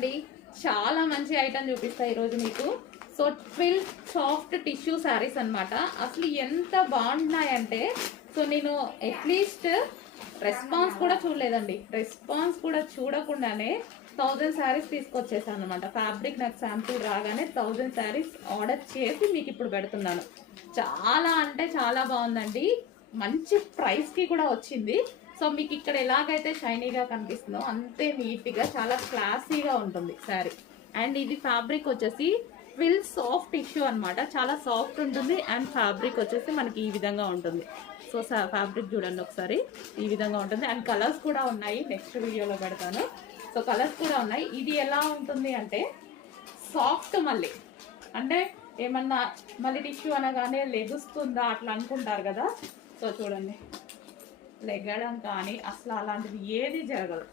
అండి, చాలా మంచి ఐటమ్ చూపిస్తా ఈరోజు మీకు. So twill soft tissue saris అనమాట. అసలు ఎంత బాగున్నాయంటే, సో నేను అట్లీస్ట్ రెస్పాన్స్ కూడా చూడలేదండి. రెస్పాన్స్ కూడా చూడకుండానే 1000 శారీస్ తీసుకొచ్చేసాను అనమాట. ఫ్యాబ్రిక్ నాకు శాంపుల్ రాగానే 1000 శారీస్ ఆర్డర్ చేసి మీకు ఇప్పుడు పెడుతున్నాను. చాలా అంటే చాలా బాగుందండి. మంచి ప్రైస్కి కూడా వచ్చింది. సో మీకు ఇక్కడ ఎలాగైతే షైనీగా కనిపిస్తుందో అంతే నీట్గా చాలా క్లాసీగా ఉంటుంది శారీ. అండ్ ఇది ఫ్యాబ్రిక్ వచ్చేసి ట్విల్ సాఫ్ట్ టిష్యూ అనమాట. చాలా సాఫ్ట్ ఉంటుంది. అండ్ ఫ్యాబ్రిక్ వచ్చేసి మనకి ఈ విధంగా ఉంటుంది. సో ఫ్యాబ్రిక్ చూడండి ఒకసారి, ఈ విధంగా ఉంటుంది. అండ్ కలర్స్ కూడా ఉన్నాయి, నెక్స్ట్ వీడియోలో పెడతాను. సో కలర్స్ కూడా ఉన్నాయి. ఇది ఎలా ఉంటుంది అంటే సాఫ్ట్, మళ్ళీ అంటే ఏమన్నా మళ్ళీ టిష్యూ అనగానే లెగుస్తుందా అట్లా అనుకుంటారు కదా. సో చూడండి, లెగడం కానీ అసలు అలాంటిది ఏది జరగదు.